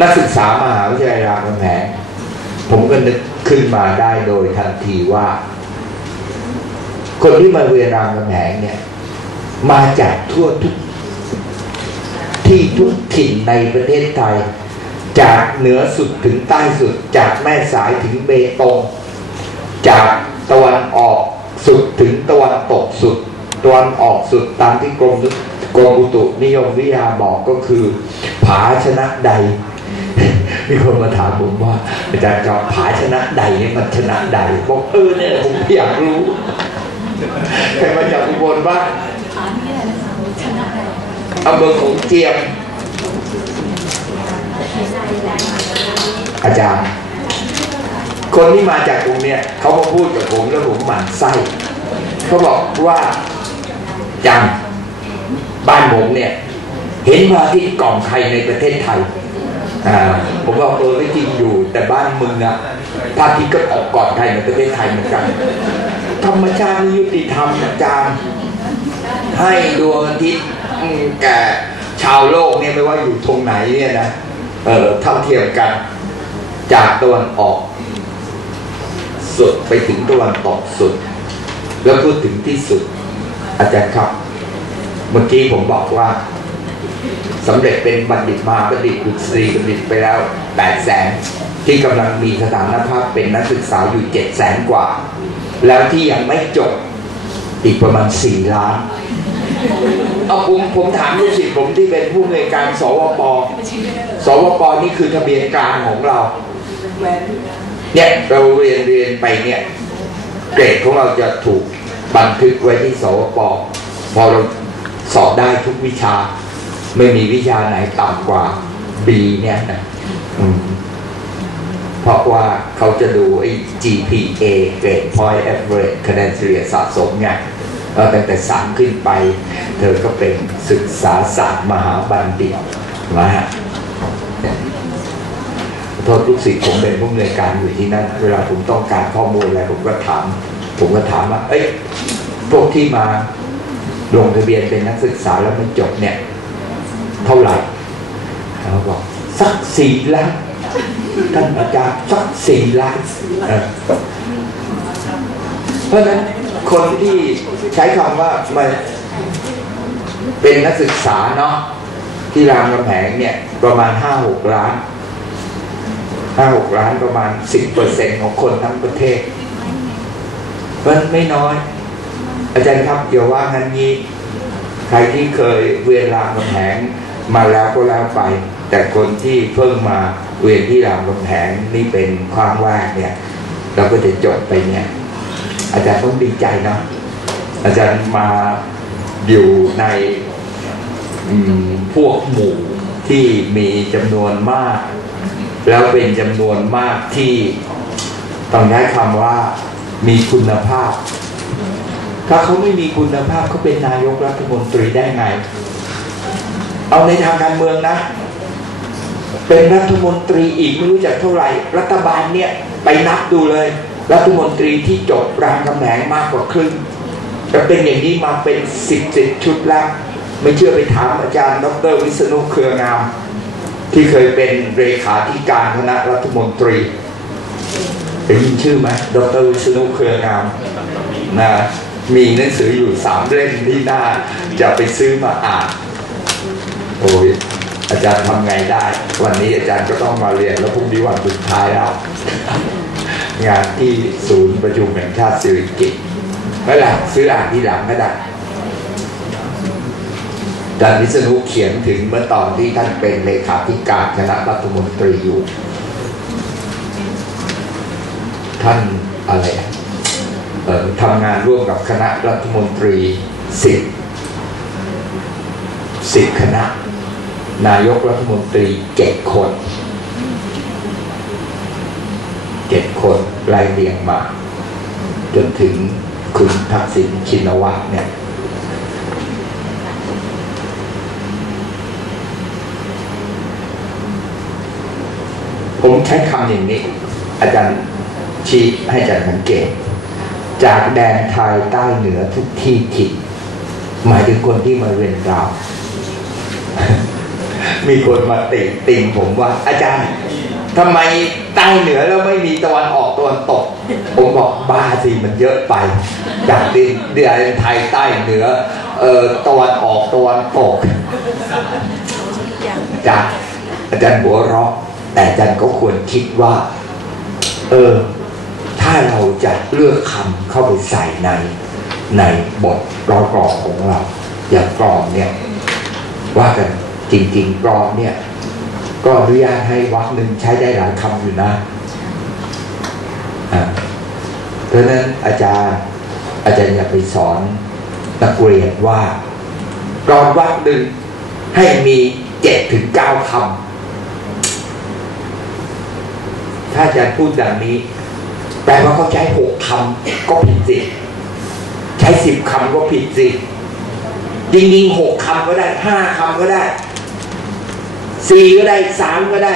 นักศึกษามหาวิทยาลัยรามคำแหงผมก็นึกขึ้นมาได้โดยทันทีว่า คนที่มาเรียนรามคำแหงเนี่ย มาจากทั่วทุก ที่ทุกถิ่นในประเทศไทย จากเหนือสุดถึงใต้สุด จากแม่สายถึงเบตง จากตะวันออกสุดถึงตะวันตกสุดตะวันออกสุดตามที่กรมกรมอุตุนิยมวิทยาบอกก็คือ ผาชนะใด มีคนมาถามผมว่าอาจารย์จอมผาชนะใดนี่มันชนะใดบอกเออเนี่ยผมอยากรู้ใครมาจากอุบลบ้างฐาอำเภอของเจียม อาจารย์ คนที่มาจากตรงเนี้ยเขามาพูดกับผมแล้วผมหมั่นไส้เขาบอกว่าจังบ้านผมเนี่ย เห็นพระอาทิตย์ก่อนใครในประเทศไทย ผมบอกเออก็จริงอยู่ แต่บ้านมึงอะพระอาทิตย์ก็ออกก่อนใครในประเทศไทยเหมือนกันธรรมชาติยุติธรรมอาจารย์ ให้ดวงอาทิตย์แก่ชาวโลกเนี่ยไม่ว่าอยู่ตรงไหนเนี่ยนะเออเท่าเทียมกัน จากตะวันออก สุดไปถึงตะวันตกสุด แล้วพูดถึงที่สุด อาจารย์ครับ เมื่อกี้ผมบอกว่า สำเร็จเป็นบัณฑิตมหาบัณฑิตดุษฎีบัณฑิตไปแล้วแปดแสนที่กำลังมีสถานภาพเป็นนักศึกษาอยู่เจ็ดแสนกว่า แล้วที่ยังไม่จบอีกประมาณสี่ล้านเอาผมผมถามลูกศิษย์ผมที่เป็นผู้อำนการสวป สวปนี่คือทะเบียนกางของเรา เนี่ยเราเรียนเรียนไปเนี่ย เกรดของเราจะถูกบันทึกไว้ที่สวป พอเราสอบได้ทุกวิชา ไม่มีวิชาไหนต่ำกว่า B เนี่ยนะเพราะว่าเขาจะดูไอ้ GPA Grade Point Average คะแนนเฉลี่ยสะสมไงเราตั้งแต่สามขึ้นไป เธอก็เป็นศึกษาศาสตร์มหาบัณฑิตนะฮะโทษลูกศิษย์ผมเป็นผู้อำนวยการอยู่ที่นั่น เวลาผมต้องการข้อมูลอะไรผมก็ถาม ผมก็ถามว่า เอ้ยพวกที่มาลงทะเบียนเป็นนักศึกษาแล้วมันจบเนี่ย เท่าไหร่เขาบอก สักสี่ล้านท่านอาจารย์สักสี่ล้านเออเพราะฉะนั้นคนที่ใช้คำว่ามันเป็นนักศึกษาเนาะที่รามคำแหงเนี่ยประมาณห้าหกล้านห้าหกล้านประมาณสิบเปอร์เซ็นของคนทั้งประเทศมันไม่น้อย อาจารย์ครับเดี๋ยวว่างั้นนี้ ใครที่เคยเวียนรามคำแหงมาแล้วก็แล้วไป แต่คนที่เพิ่งมาเวียนที่รามคำแหงนี่เป็นความแรกเนี่ย เราก็จะจบไปเนี่ย อาจารย์ต้องดีใจเนาะอาจารย์มาอยู่ในพวกหมู่ที่มีจำนวนมาก แล้วเป็นจำนวนมากที่ต้องใช้คำว่ามีคุณภาพ ถ้าเขาไม่มีคุณภาพเขาเป็นนายกรัฐมนตรีได้ไง เอาในทางการเมืองนะ เป็นรัฐมนตรีอีกไม่รู้จักเท่าไหร่ รัฐบาลเนี่ยไปนับดูเลย รัฐมนตรีที่จบรามคำแหงมากกว่าครึ่งจะเป็นอย่างนี้มาเป็นสิบสิบชุดแล้วไม่เชื่อไปถามอาจารย์ ดร วิษณุเครืองาม ที่เคยเป็นเลขาธิการคณะรัฐมนตรีได้ยินชื่อไหมดร วิษณุเครืองามนะมีหนังสืออยู่สามเล่มที่น่าจะไปซื้อมาอ่านโอ้ย อาจารย์ทำไงได้ วันนี้อาจารย์ก็ต้องมาเรียนแล้วพรุ่งนี้วันสุดท้ายแล้วงานที่ศูนย์ประชุมแห่งชาติสิริกิติ์ไม่ลังซื้ออ่านที่หลังก็ได้อาจารย์วิษณุเขียนถึงเมื่อตอนที่ท่านเป็นเลขาธิการคณะรัฐมนตรีอยู่ ท่านอะไรทำงานร่วมกับคณะรัฐมนตรีสิบสิบคณะ นายกรัฐมนตรีเจ็ดคนเจ็ดคนไล่เรียงมา จนถึงคุณทักษิณชินวัตรเนี่ย ผมใช้คำอย่างนี้ อาจารย์ชี้ให้อาจารย์สังเกต จากแดนไทยใต้เหนือทุกที่ถิ่นหมายถึงคนที่มาเรียนเรา มีคนมาติติงผมว่า อาจารย์ทำไมใต้เหนือแล้วไม่มีตะวันออกตะวันตก ผมบอกบ้าสิมันเยอะไป จากดินเดือนไทยใต้เหนือเอ่อตะวันออกตะวันตกจากอาจารย์หัวเราะแต่อาจารย์ก็ควรคิดว่า เออ ถ้าเราจะเลือกคำเข้าไปใส่ในในบทร้อกรองของเรา อย่างกรอนเนี่ย ว่ากัน จริงๆกรอนเนี่ย ก็อนุญาตให้วรรคหนึ่งใช้ได้หลายคำอยู่นะเพราะนั้นอาจารย์อาจารย์อย่าไปสอนนักเรียนว่ากรอนวรรคหนึ่งให้มีเจ็ดถึงเก้าคำถ้าอาจารย์พูดอย่างนี้แปลว่าเขาใช้หกคำก็ผิดสิใช้สิบคำก็ผิดสิจริงๆหกคำก็ได้ห้าคำก็ได้ สี่ก็ได้สามก็ได้